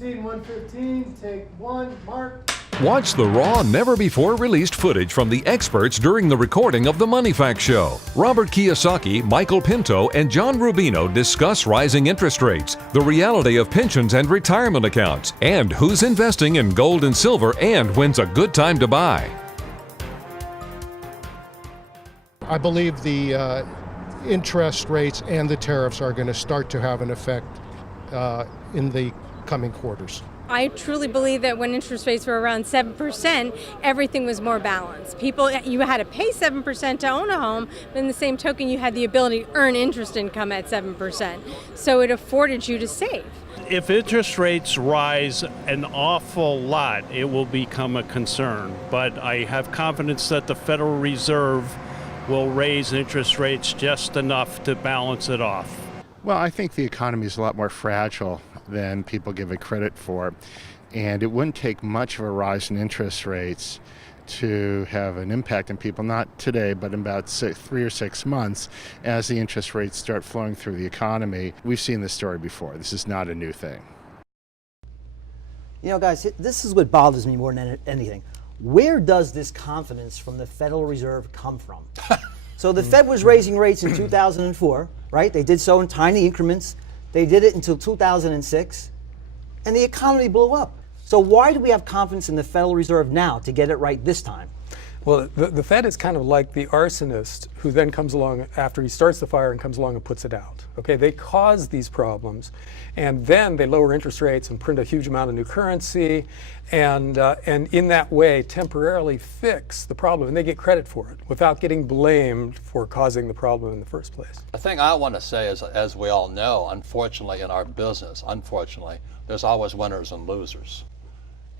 Scene 115, take one, mark. Watch the raw, never-before-released footage from the experts during the recording of the Money Facts Show. Robert Kiyosaki, Michael Pento, and John Rubino discuss rising interest rates, the reality of pensions and retirement accounts, and who's investing in gold and silver and when's a good time to buy. I believe the interest rates and the tariffs are going to start to have an effect in the coming quarters. I truly believe that when interest rates were around 7%, everything was more balanced. You had to pay 7% to own a home, but in the same token, you had the ability to earn interest income at 7%. So it afforded you to save. If interest rates rise an awful lot, it will become a concern. But I have confidence that the Federal Reserve will raise interest rates just enough to balance it off. Well, I think the economy is a lot more fragile than people give it credit for, and it wouldn't take much of a rise in interest rates to have an impact on people, not today, but in about 3 or 6 months as the interest rates start flowing through the economy. We've seen this story before. This is not a new thing. You know, guys, this is what bothers me more than anything. Where does this confidence from the Federal Reserve come from? So the Fed was raising rates in 2004, right? They did so in tiny increments. They did it until 2006, and the economy blew up. So why do we have confidence in the Federal Reserve now to get it right this time? Well, the Fed is kind of like the arsonist who then comes along after he starts the fire and comes along and puts it out. Okay, they cause these problems, and then they lower interest rates and print a huge amount of new currency, and in that way temporarily fix the problem, and they get credit for it without getting blamed for causing the problem in the first place. The thing I want to say is, as we all know, unfortunately in our business, there's always winners and losers.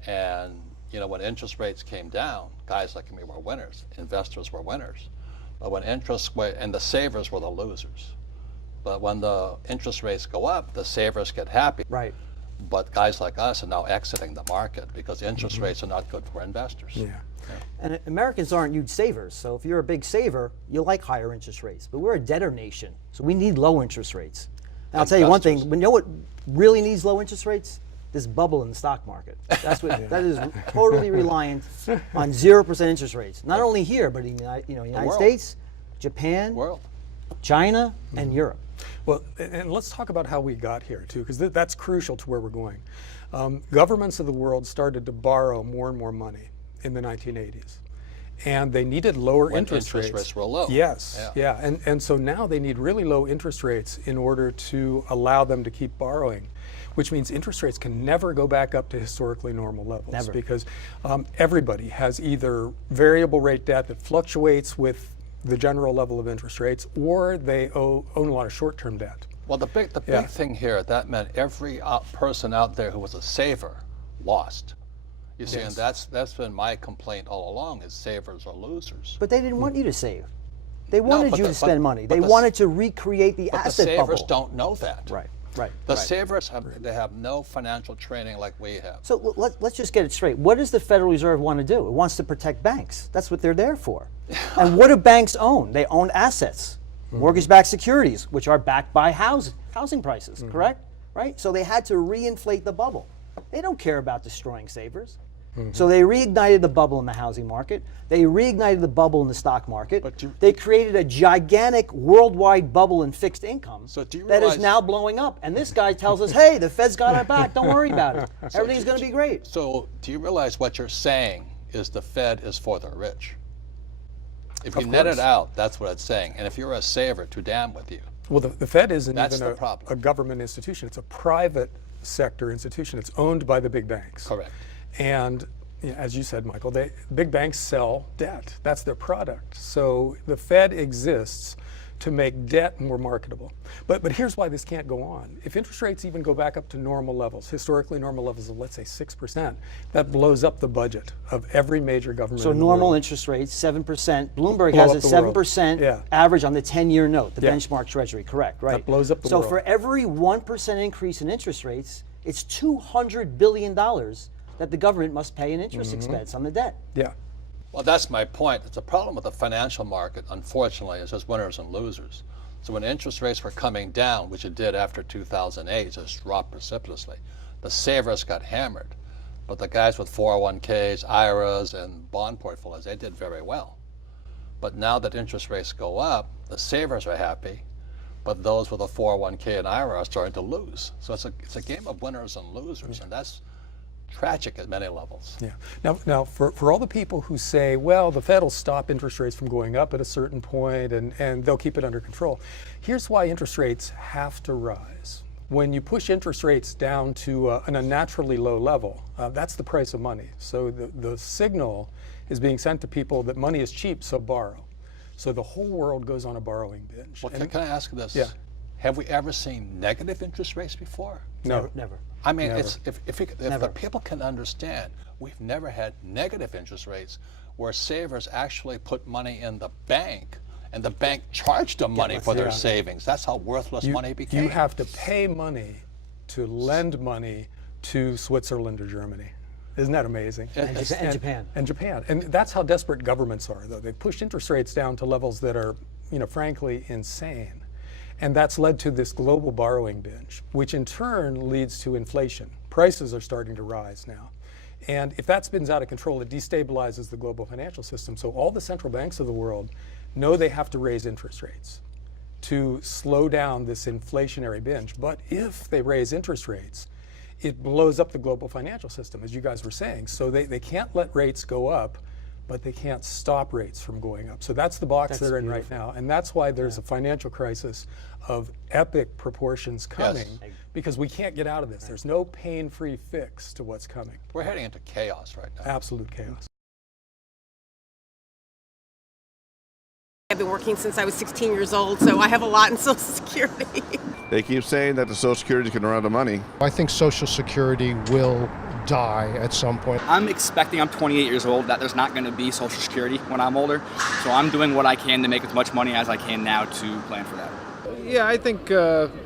And you know, when interest rates came down, guys like me were winners, investors were winners. But when and the savers were the losers. But when the interest rates go up, the savers get happy. Right. But guys like us are now exiting the market because interest rates are not good for investors. Yeah. And Americans aren't huge savers, so if you're a big saver, you like higher interest rates. But we're a debtor nation, so we need low interest rates. And I'll tell you one thing, you know what really needs low interest rates? This bubble in the stock market. That's what that is totally reliant on 0% interest rates. Not only here, but in United States, Japan, China, and Europe. Well, and let's talk about how we got here too, because that's crucial to where we're going. Governments of the world started to borrow more and more money in the 1980s. And they needed lower interest rates. Interest rates were low. Yes, yeah. And so now they need really low interest rates in order to allow them to keep borrowing, which means interest rates can never go back up to historically normal levels. Never. Because everybody has either variable rate debt that fluctuates with the general level of interest rates, or they own a lot of short-term debt. Well, the big thing here, that meant every person out there who was a saver lost. You see, and that's been my complaint all along, is savers are losers. But they didn't want you to save. They wanted you to spend money. They wanted to recreate the asset bubble. The savers don't know that. Right. The savers have no financial training like we have. So let's just get it straight. What does the Federal Reserve want to do? It wants to protect banks. That's what they're there for. And what do banks own? They own assets, mortgage-backed securities, which are backed by housing prices, correct? Right? So they had to reinflate the bubble. They don't care about destroying savers. So they reignited the bubble in the housing market. They reignited the bubble in the stock market. They created a gigantic worldwide bubble in fixed income that is now blowing up. And this guy tells us, hey, the Fed's got our back. Don't worry about it. Everything's going to be great. So do you realize what you're saying is the Fed is for the rich? If you net it out, that's what it's saying. And if you're a saver, too damn with you. Well, the Fed isn't That's even a government institution. It's a private sector institution. It's owned by the big banks. Correct. And as you said, Michael, big banks sell debt. That's their product. So the Fed exists to make debt more marketable. But here's why this can't go on. If interest rates even go back up to normal levels, historically normal levels of, let's say, 6%, that blows up the budget of every major government. So normal interest rates, 7%. Bloomberg has a 7% average on the 10-year note, the benchmark treasury, correct, right? That blows up the world. So for every 1% increase in interest rates, it's $200 billion that the government must pay in interest expense on the debt. Yeah. Well, that's my point. It's a problem with the financial market, unfortunately, is there's winners and losers. So when interest rates were coming down, which it did after 2008, it just dropped precipitously. The savers got hammered. But the guys with 401ks, IRAs, and bond portfolios, they did very well. But now that interest rates go up, the savers are happy, but those with a 401k and IRA are starting to lose. So it's a game of winners and losers, and that's tragic at many levels. Yeah. Now for all the people who say, well, the Fed will stop interest rates from going up at a certain point and they'll keep it under control. Here's why interest rates have to rise. When you push interest rates down to an unnaturally low level, that's the price of money. So the signal is being sent to people that money is cheap, so borrow. So the whole world goes on a borrowing binge. Well, can I ask this? Yeah. Have we ever seen negative interest rates before? No. Never. I mean, Never. if the people can understand, we've never had negative interest rates where savers actually put money in the bank and the bank charged them money for their savings. That's how worthless money became. You have to pay money to lend money to Switzerland or Germany. Isn't that amazing? And Japan. And Japan. And that's how desperate governments are, though. They've pushed interest rates down to levels that are, frankly, insane. And that's led to this global borrowing binge, which in turn leads to inflation. Prices are starting to rise now. And if that spins out of control, it destabilizes the global financial system. So all the central banks of the world know they have to raise interest rates to slow down this inflationary binge. But if they raise interest rates, it blows up the global financial system, as you guys were saying. So they can't let rates go up, but they can't stop rates from going up. So that's the box they're in right now. And that's why there's a financial crisis of epic proportions coming, because we can't get out of this. There's no pain-free fix to what's coming. We're heading into chaos right now. Absolute chaos. I've been working since I was 16 years old, so I have a lot in Social Security. They keep saying that the Social Security can run out of money. I think Social Security will die at some point. I'm 28 years old, that there's not going to be Social Security when I'm older. So I'm doing what I can to make as much money as I can now to plan for that. Yeah, I think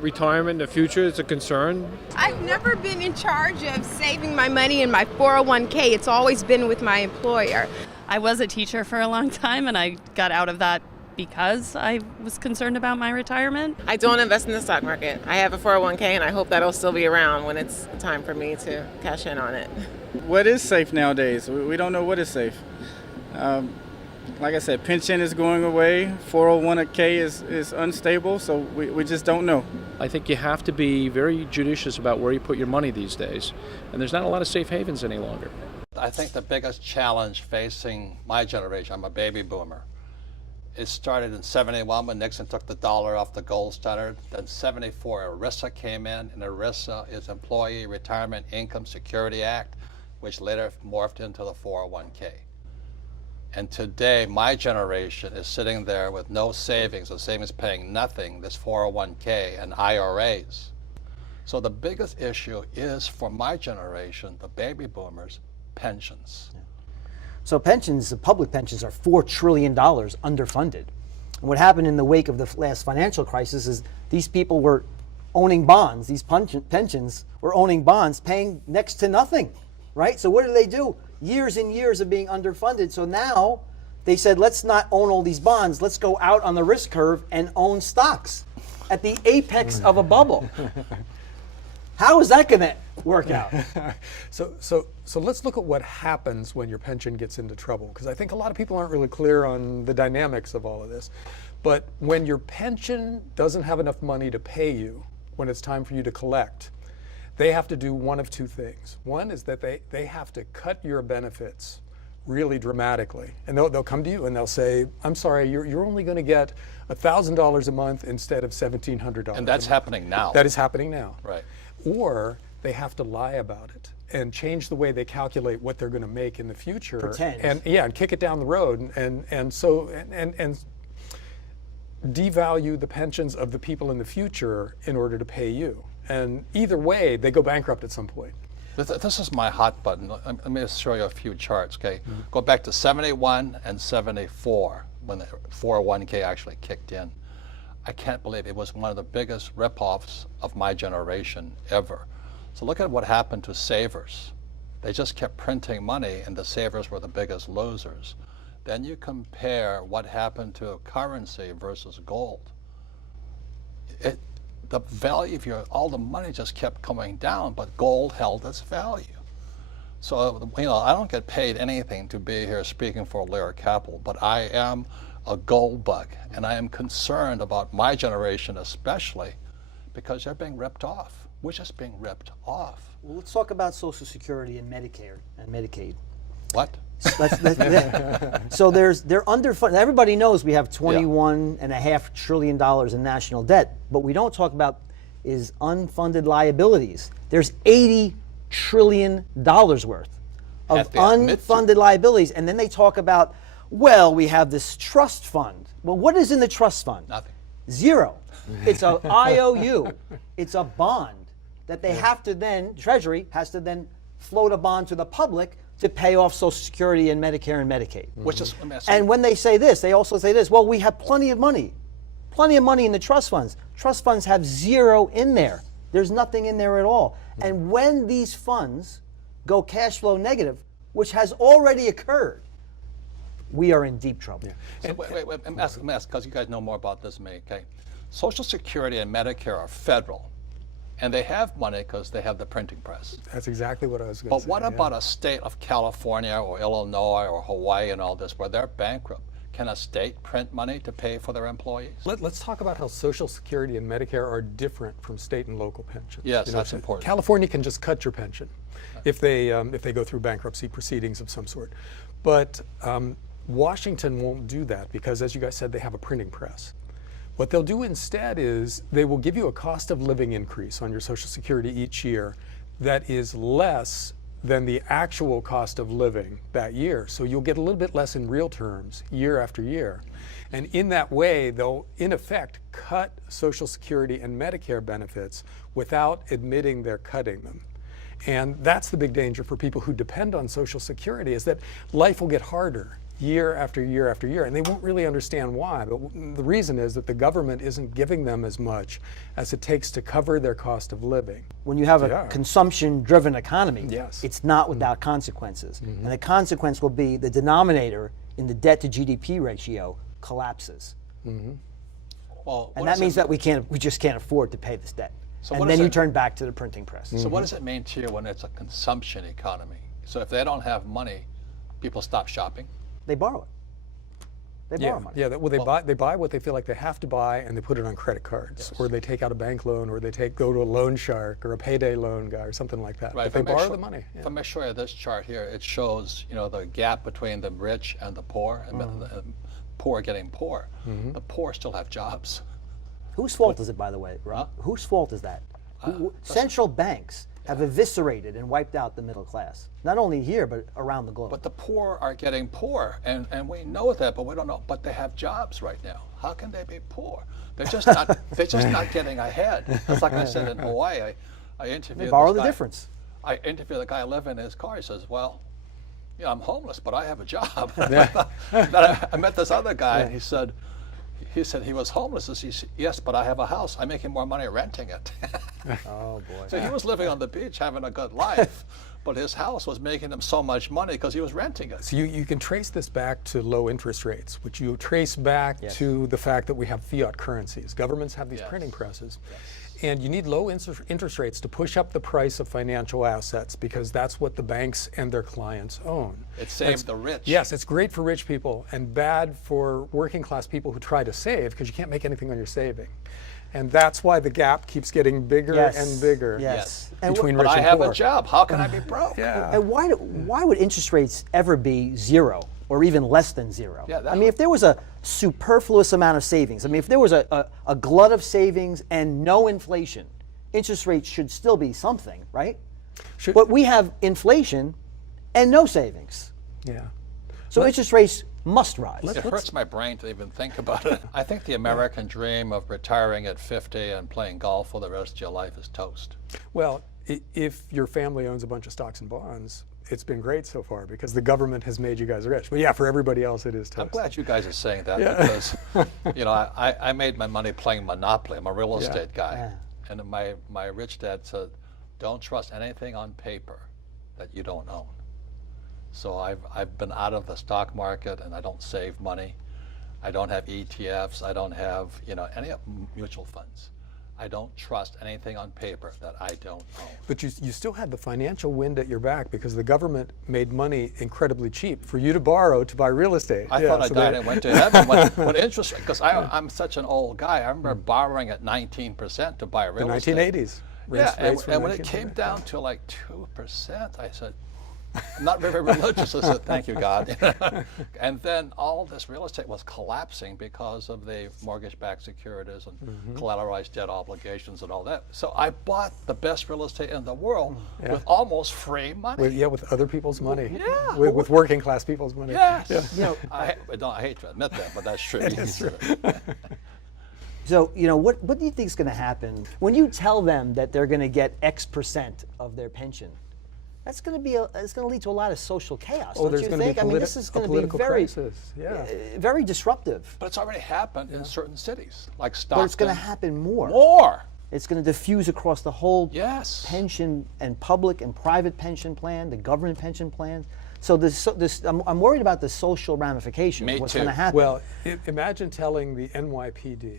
retirement in the future is a concern. I've never been in charge of saving my money in my 401k. It's always been with my employer. I was a teacher for a long time, and I got out of that because I was concerned about my retirement. I don't invest in the stock market. I have a 401k, and I hope that'll still be around when it's time for me to cash in on it. What is safe nowadays? We don't know what is safe. Like I said, pension is going away, 401k is unstable, so we just don't know. I think you have to be very judicious about where you put your money these days, and there's not a lot of safe havens any longer. I think the biggest challenge facing my generation, I'm a baby boomer, it started in 71 when Nixon took the dollar off the gold standard. Then 74, ERISA came in, and ERISA is Employee Retirement Income Security Act, which later morphed into the 401k. And today, my generation is sitting there with no savings, the savings paying nothing, this 401k and IRAs. So the biggest issue is, for my generation, the baby boomers, pensions. So pensions, the public pensions, are $4 trillion underfunded. And what happened in the wake of the last financial crisis is these people were owning bonds, these pensions were owning bonds, paying next to nothing, right? So what do? Years and years of being underfunded. So now they said, let's not own all these bonds, let's go out on the risk curve and own stocks at the apex of a bubble. How is that going to work out? So let's look at what happens when your pension gets into trouble, because I think a lot of people aren't really clear on the dynamics of all of this. But when your pension doesn't have enough money to pay you when it's time for you to collect, they have to do one of two things. One is that they have to cut your benefits really dramatically. And they'll come to you and they'll say, I'm sorry, you're only going to get $1,000 a month instead of $1,700. And that's happening now. That is happening now. Right. Or they have to lie about it and change the way they calculate what they're going to make in the future. Pretend. And kick it down the road and devalue the pensions of the people in the future in order to pay you. And either way, they go bankrupt at some point. This is my hot button. Let me just show you a few charts, okay? Mm-hmm. Go back to 71 and 74 when the 401k actually kicked in. I can't believe it was one of the biggest rip-offs of my generation ever. So look at what happened to savers. They just kept printing money, and the savers were the biggest losers. Then you compare what happened to currency versus gold. the value of all the money just kept coming down, but gold held its value. So, I don't get paid anything to be here speaking for Lair Capital, but I am a gold bug, and I am concerned about my generation especially, because they're being ripped off. We're just being ripped off. Well, let's talk about Social Security and Medicare and Medicaid. What? So they're underfunded. Everybody knows we have $21.5 trillion in national debt. What we don't talk about is unfunded liabilities. There's $80 trillion worth of unfunded liabilities. And then they talk about, well, we have this trust fund. Well, what is in the trust fund? Nothing. Zero. It's a IOU. It's a bond that they have to then, Treasury has to then float a bond to the public to pay off Social Security and Medicare and Medicaid. Which is, and when they say this, they also say this, well, we have plenty of money in the trust funds. Trust funds have zero in there. There's nothing in there at all. And when these funds go cash flow negative, which has already occurred, we are in deep trouble. So wait, let me ask, because you guys know more about this than me, okay? Social Security and Medicare are federal, and they have money because they have the printing press. That's exactly what I was going to say. But what about a state of California or Illinois or Hawaii and all this, where they're bankrupt? Can a state print money to pay for their employees? Let's talk about how Social Security and Medicare are different from state and local pensions. Yes, that's important. California can just cut your pension if they go through bankruptcy proceedings of some sort. But Washington won't do that because, as you guys said, they have a printing press. What they'll do instead is they will give you a cost of living increase on your Social Security each year that is less than the actual cost of living that year. So you'll get a little bit less in real terms year after year. And in that way, they'll in effect cut Social Security and Medicare benefits without admitting they're cutting them. And that's the big danger for people who depend on Social Security, is that life will get harder year after year after year, and they won't really understand why. But the reason is that the government isn't giving them as much as it takes to cover their cost of living. When you have a consumption-driven economy, yes, it's not without consequences. And the consequence will be the denominator in the debt to GDP ratio collapses. Well, and that means that we just can't afford to pay this debt. So and then you turn back to the printing press. So what does it mean to you when it's a consumption economy? So if they don't have money, people stop shopping? They borrow it. They borrow money. Yeah, they buy what they feel like they have to buy, and they put it on credit cards, or they take out a bank loan, or they go to a loan shark or a payday loan guy or something like that. Right. But they borrow the money. If I may show you this chart here, it shows the gap between the rich and the poor, and the poor getting poor. The poor still have jobs. Whose fault is it, by the way, Rob? Whose fault is that? Central banks have eviscerated and wiped out the middle class, not only here but around the globe. But the poor are getting poor, and we know that, but we don't know. But they have jobs right now. How can they be poor? They're just not. They're just not getting ahead. It's like I said in Hawaii. I interviewed. They borrow this the guy. difference. I interviewed the guy living in his car. He says, "Well, I'm homeless, but I have a job." I met this other guy, and he said he was homeless. He said, "Yes, but I have a house. I'm making more money renting it." Oh boy! So he was living on the beach, having a good life, but his house was making him so much money because he was renting it. So you can trace this back to low interest rates, which you trace back to the fact that we have fiat currencies. Governments have these printing presses. And you need low interest rates to push up the price of financial assets, because that's what the banks and their clients own. It saves the rich. Yes, it's great for rich people and bad for working class people who try to save, because you can't make anything on your saving. And that's why the gap keeps getting bigger and bigger between rich and poor. But I have a job. How can I be broke? And why would interest rates ever be zero or even less than zero? I mean, if there was a superfluous amount of savings, I mean, if there was a glut of savings and no inflation, interest rates should still be something, right? But we have inflation and no savings. Yeah. So interest rates must rise. It hurts my brain to even think about it. I think the American dream of retiring at 50 and playing golf for the rest of your life is toast. Well, if your family owns a bunch of stocks and bonds, it's been great so far because the government has made you guys rich. But yeah, for everybody else, it is toast. I'm glad you guys are saying that because, I made my money playing Monopoly. I'm a real estate guy. And my rich dad said, don't trust anything on paper that you don't own. So I've been out of the stock market, and I don't save money. I don't have ETFs. I don't have any mutual funds. I don't trust anything on paper that I don't own. But you still had the financial wind at your back because the government made money incredibly cheap for you to borrow to buy real estate. I thought I died and went to heaven when interest rate, because I'm such an old guy. I remember borrowing at 19% to buy real estate. The 1980s. And when it came down to like 2%, I said, I'm not very religious. I said, thank you, God. And then all this real estate was collapsing because of the mortgage-backed securities and collateralized debt obligations and all that. So I bought the best real estate in the world with almost free money. With other people's money. Yeah. With working class people's money. Yes. Yeah. You know, I hate to admit that, but that's true. It's true. So, you know, what do you think is going to happen when you tell them that they're going to get X% of their pension? That's going to be it's going to lead to a lot of social chaos. Don't you think? I mean, this is going to be very, very disruptive. But it's already happened in certain cities, like Stockton. But it's going to happen more. More. It's going to diffuse across the whole Yes. pension and public and private pension plan, the government pension plans. So I'm worried about the social ramifications. Me What's too. going to happen? Well, imagine telling the NYPD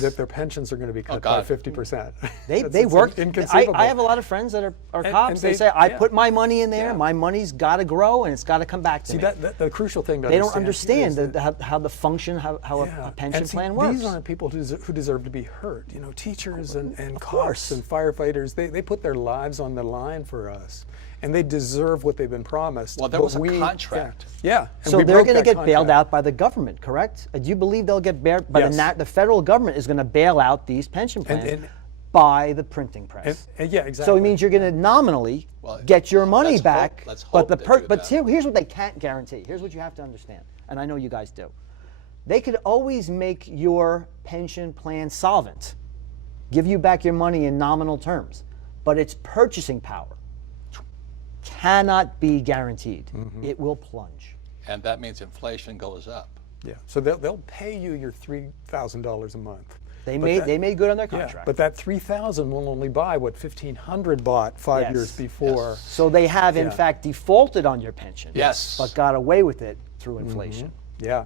that their pensions are going to be cut by 50%. They work. Inconceivable. I have a lot of friends that are cops. and they say, I put my money in there. My money's got to grow, and it's got to come back to me. See, the crucial thing to they don't understand understand how the function, how a pension plan works. These aren't people who deserve to be hurt. You know, teachers and cops and firefighters, they put their lives on the line for us. And they deserve what they've been promised. Well, there was a contract. Yeah. So they're going to get bailed out by the government, correct? Do you believe they'll get bailed by the federal government is going to bail out these pension plans by the printing press? Yeah, exactly. So it means you're going to nominally get your money back. Let's hope but here's what they can't guarantee. Here's what you have to understand, and I know you guys do. They could always make your pension plan solvent, give you back your money in nominal terms, but its purchasing power cannot be guaranteed. It will plunge. And that means inflation goes up. Yeah. So they'll pay you your $3,000 a month. They made good on their contract. Yeah, but that $3,000 will only buy what $1,500 bought 5 years before. Yes. So they have in fact defaulted on your pension. Yes. But got away with it through inflation. Yeah.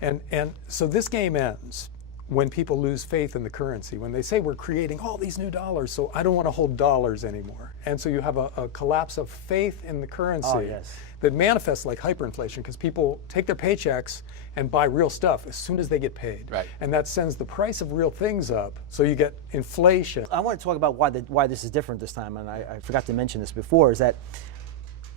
And so this game ends when people lose faith in the currency, when they say we're creating all these new dollars, so I don't want to hold dollars anymore. And so you have a collapse of faith in the currency that manifests like hyperinflation because people take their paychecks and buy real stuff as soon as they get paid. Right. And that sends the price of real things up, so you get inflation. I want to talk about why this is different this time, and I forgot to mention this before, is that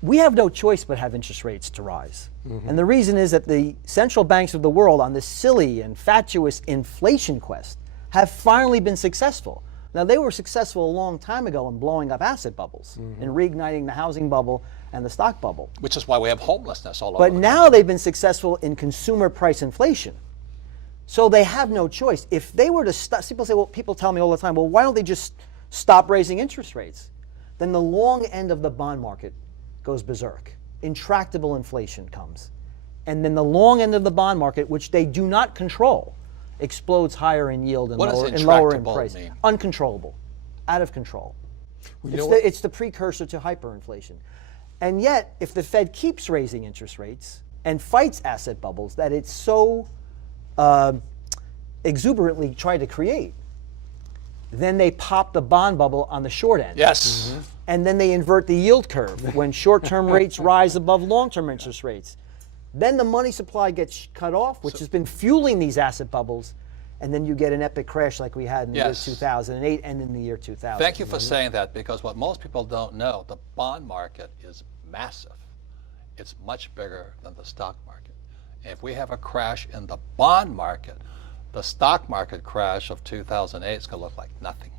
we have no choice but have interest rates to rise. And the reason is that the central banks of the world on this silly and fatuous inflation quest have finally been successful. Now, they were successful a long time ago in blowing up asset bubbles and reigniting the housing bubble and the stock bubble. Which is why we have homelessness all over. But now they've been successful in consumer price inflation. So they have no choice. If they were to stop, people tell me all the time, well, why don't they just stop raising interest rates? Then the long end of the bond market goes berserk. Intractable inflation comes. And then the long end of the bond market, which they do not control, explodes higher in yield and lower in price. Mean? Uncontrollable, out of control. It's the precursor to hyperinflation. And yet, if the Fed keeps raising interest rates and fights asset bubbles that it's so exuberantly tried to create, then they pop the bond bubble on the short end. Yes. And then they invert the yield curve when short-term rates rise above long-term interest rates. Then the money supply gets cut off, which has been fueling these asset bubbles, and then you get an epic crash like we had in the year 2008 and in the year 2000. Thank you for saying that, because what most people don't know, the bond market is massive. It's much bigger than the stock market. If we have a crash in the bond market, the stock market crash of 2008 is going to look like nothing.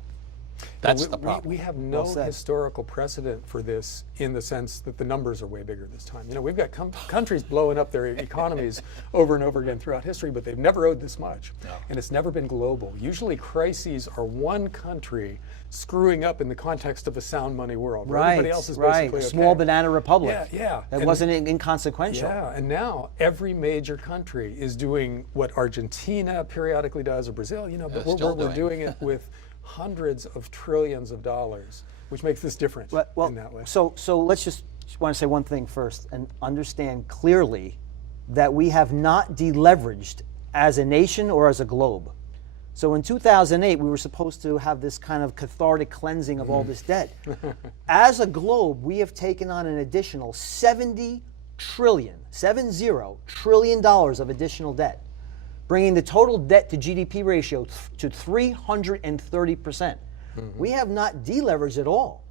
That's the problem. We have no historical precedent for this in the sense that the numbers are way bigger this time. You know, we've got countries blowing up their economies over and over again throughout history, but they've never owed this much. No. And it's never been global. Usually crises are one country screwing up in the context of a sound money world. Where everybody else is basically a small banana republic. Yeah. That wasn't inconsequential. Yeah, and now every major country is doing what Argentina periodically does, or Brazil, you know, but we're doing it with hundreds of trillions of dollars, which makes this different in that way. So let's just want to say one thing first and understand clearly that we have not deleveraged as a nation or as a globe. So in 2008, we were supposed to have this kind of cathartic cleansing of all this debt. As a globe, we have taken on an additional $70 trillion of additional debt, bringing the total debt to GDP ratio to 330%. We have not deleveraged at all.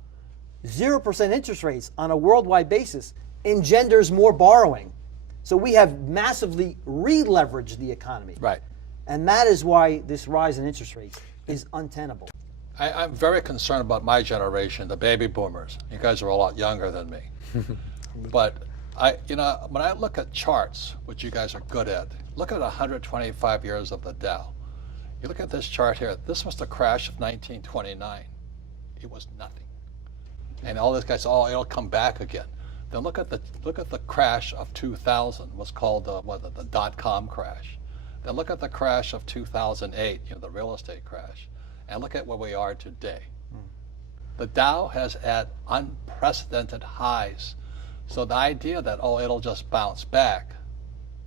0% interest rates on a worldwide basis engenders more borrowing. So we have massively re-leveraged the economy. Right. And that is why this rise in interest rates is untenable. I'm very concerned about my generation, the baby boomers. You guys are a lot younger than me. But when I look at charts, which you guys are good at, look at 125 years of the Dow. You look at this chart here. This was the crash of 1929. It was nothing. And all these guys, oh, it'll come back again. Then look at the crash of 2000. What's called the dot-com crash. Then look at the crash of 2008, the real estate crash, and look at where we are today. The Dow has at unprecedented highs. So the idea that, oh, it'll just bounce back,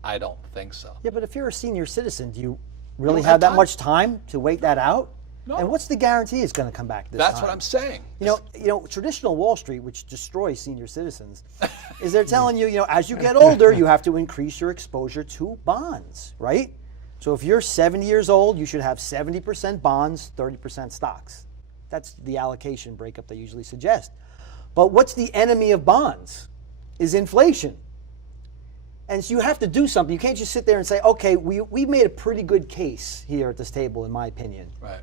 I don't think so. Yeah, but if you're a senior citizen, do you really have that much time to wait that out? No. And what's the guarantee it's going to come back this time? That's what I'm saying. You know, traditional Wall Street, which destroys senior citizens, is they're telling you, as you get older, you have to increase your exposure to bonds, right? So if you're 70 years old, you should have 70% bonds, 30% stocks. That's the allocation breakup they usually suggest. But what's the enemy of bonds? Is inflation. And so you have to do something. You can't just sit there and say, okay, we made a pretty good case here at this table, in my opinion. Right.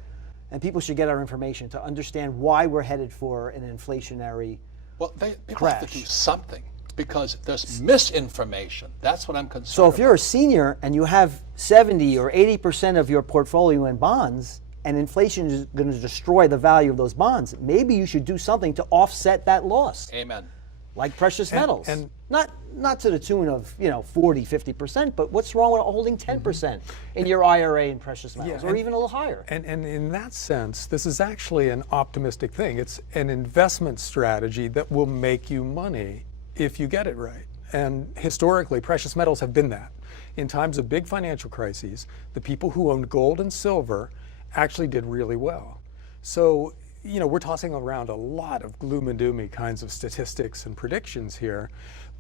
And people should get our information to understand why we're headed for an inflationary people have to do something, because there's misinformation. That's what I'm concerned So if you're a senior and you have 70 or 80% of your portfolio in bonds, and inflation is going to destroy the value of those bonds, maybe you should do something to offset that loss. Amen. Like precious metals. And not to the tune of 40, 50%, but what's wrong with holding 10% in your IRA in precious metals, or even a little higher? And in that sense, this is actually an optimistic thing. It's an investment strategy that will make you money if you get it right. And historically, precious metals have been that. In times of big financial crises, the people who owned gold and silver actually did really well. So, we're tossing around a lot of gloom and doomy kinds of statistics and predictions here,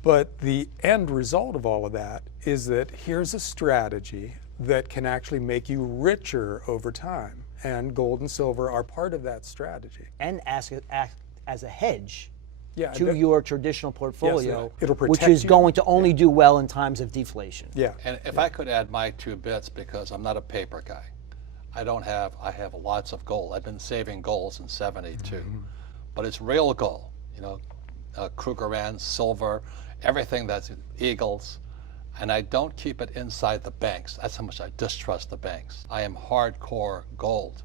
but the end result of all of that is that here's a strategy that can actually make you richer over time. And gold and silver are part of that strategy. And act as a hedge to your traditional portfolio, it'll protect which is you. going to only do well in times of deflation. Yeah. And if I could add my 2 bits, because I'm not a paper guy. I have lots of gold. I've been saving gold since '72, but it's real gold. Krugerrand, silver, everything that's eagles, and I don't keep it inside the banks. That's how much I distrust the banks. I am hardcore gold,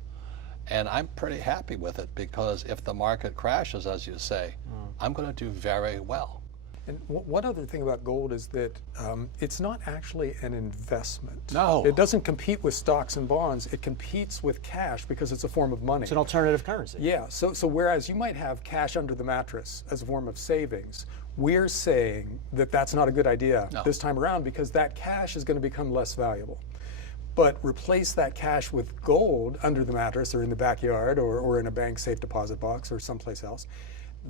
and I'm pretty happy with it, because if the market crashes, as you say, I'm going to do very well. And one other thing about gold is that it's not actually an investment. No. It doesn't compete with stocks and bonds. It competes with cash because it's a form of money. It's an alternative currency. Yeah, so whereas you might have cash under the mattress as a form of savings, we're saying that that's not a good idea this time around, because that cash is going to become less valuable. But replace that cash with gold under the mattress or in the backyard or in a bank safe deposit box or someplace else.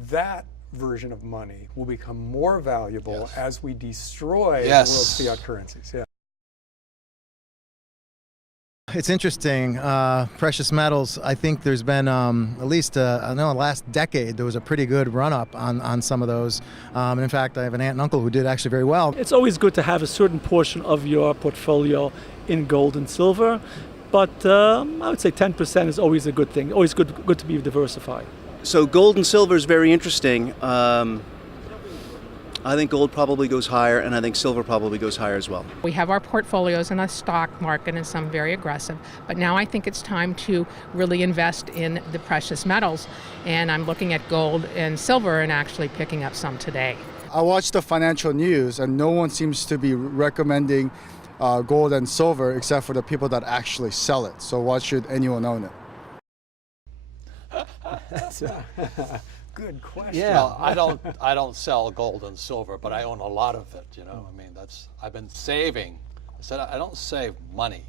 That version of money will become more valuable as we destroy the world's fiat currencies. Yeah. It's interesting. Precious metals, I think there's been at least, I know last decade, there was a pretty good run-up on some of those. And in fact, I have an aunt and uncle who did actually very well. It's always good to have a certain portion of your portfolio in gold and silver, but I would say 10% is always a good thing. Always good to be diversified. So gold and silver is very interesting. I think gold probably goes higher, and I think silver probably goes higher as well. We have our portfolios in a stock market and some very aggressive, but now I think it's time to really invest in the precious metals, and I'm looking at gold and silver and actually picking up some today. I watch the financial news, and no one seems to be recommending gold and silver except for the people that actually sell it. So why should anyone own it? Good question. Yeah. Well, I don't sell gold and silver, but I own a lot of it. I mean, I've been saving. I said I don't save money.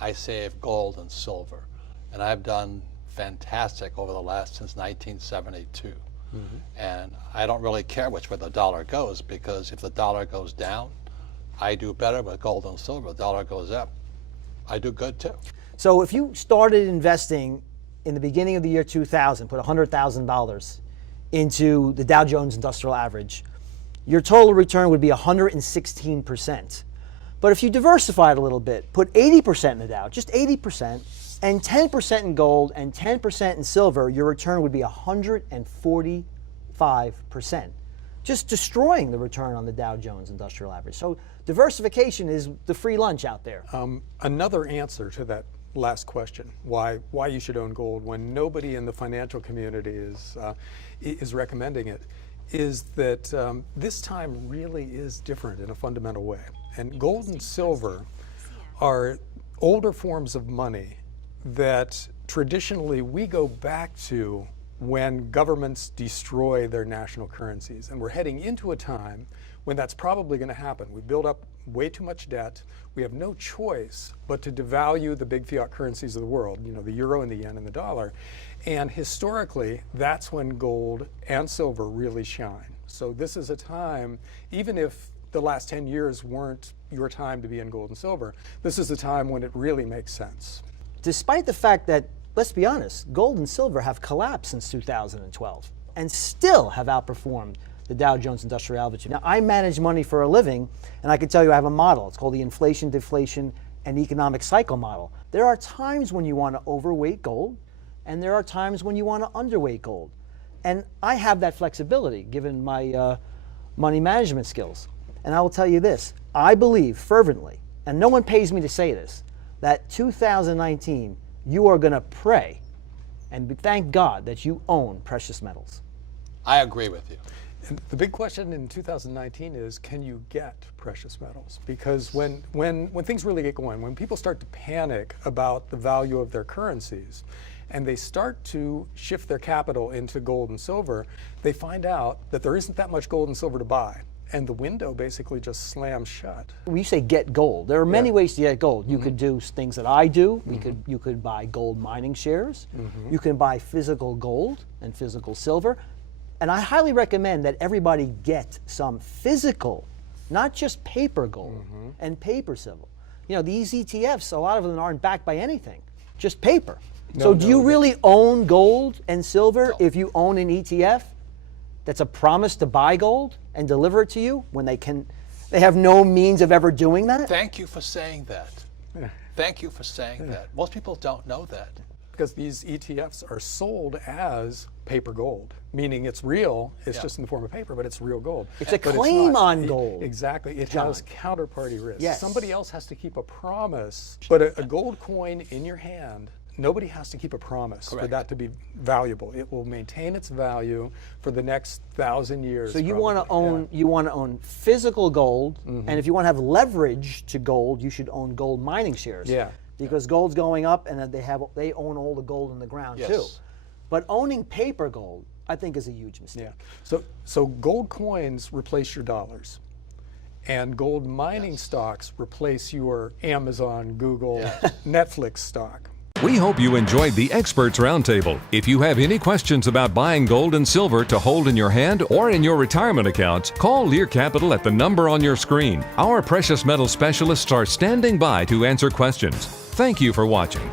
I save gold and silver. And I've done fantastic over the last, since 1972. And I don't really care which way the dollar goes, because if the dollar goes down, I do better with gold and silver. The dollar goes up, I do good too. So if you started investing in the beginning of the year 2000, put $100,000 into the Dow Jones Industrial Average, your total return would be 116%. But if you diversified a little bit, put 80% in the Dow, just 80%, and 10% in gold and 10% in silver, your return would be 145%. Just destroying the return on the Dow Jones Industrial Average. So diversification is the free lunch out there. Another answer to that last question, why you should own gold when nobody in the financial community is recommending it, is that this time really is different in a fundamental way. And gold and silver are older forms of money that traditionally we go back to when governments destroy their national currencies. And we're heading into a time when that's probably going to happen. We build up way too much debt. We have no choice but to devalue the big fiat currencies of the world, the euro and the yen and the dollar. And historically, that's when gold and silver really shine. So this is a time, even if the last 10 years weren't your time to be in gold and silver, this is a time when it really makes sense. Despite the fact that, let's be honest, gold and silver have collapsed since 2012 and still have outperformed the Dow Jones Industrial Average. Now, I manage money for a living, and I can tell you I have a model. It's called the Inflation, Deflation, and Economic Cycle Model. There are times when you want to overweight gold, and there are times when you want to underweight gold. And I have that flexibility given my money management skills. And I will tell you this, I believe fervently, and no one pays me to say this, that 2019, you are going to pray and thank God that you own precious metals. I agree with you. And the big question in 2019 is, can you get precious metals? Because when things really get going, when people start to panic about the value of their currencies, and they start to shift their capital into gold and silver, they find out that there isn't that much gold and silver to buy. And the window basically just slams shut. When you say get gold, there are many ways to get gold. You could do things that I do. You could buy gold mining shares. You can buy physical gold and physical silver. And I highly recommend that everybody get some physical, not just paper gold and paper silver. These ETFs, a lot of them aren't backed by anything, just paper. So do you really own gold and silver if you own an ETF that's a promise to buy gold and deliver it to you when they have no means of ever doing that? Thank you for saying that. Thank you for saying that. Most people don't know that. Because these ETFs are sold as paper gold, meaning it's real, it's just in the form of paper, but it's real gold. It's a claim on gold. Exactly, it has counterparty risk. Yes. Somebody else has to keep a promise, but a gold coin in your hand, nobody has to keep a promise for that to be valuable. It will maintain its value for the next 1,000 years. So you want to own physical gold, and if you want to have leverage to gold, you should own gold mining shares. Yeah. Because gold's going up, and they own all the gold in the ground too. But owning paper gold, I think, is a huge mistake. Yeah. So gold coins replace your dollars, and gold mining stocks replace your Amazon, Google, Netflix stock. We hope you enjoyed the Experts Roundtable. If you have any questions about buying gold and silver to hold in your hand or in your retirement accounts, call Lear Capital at the number on your screen. Our precious metal specialists are standing by to answer questions. Thank you for watching.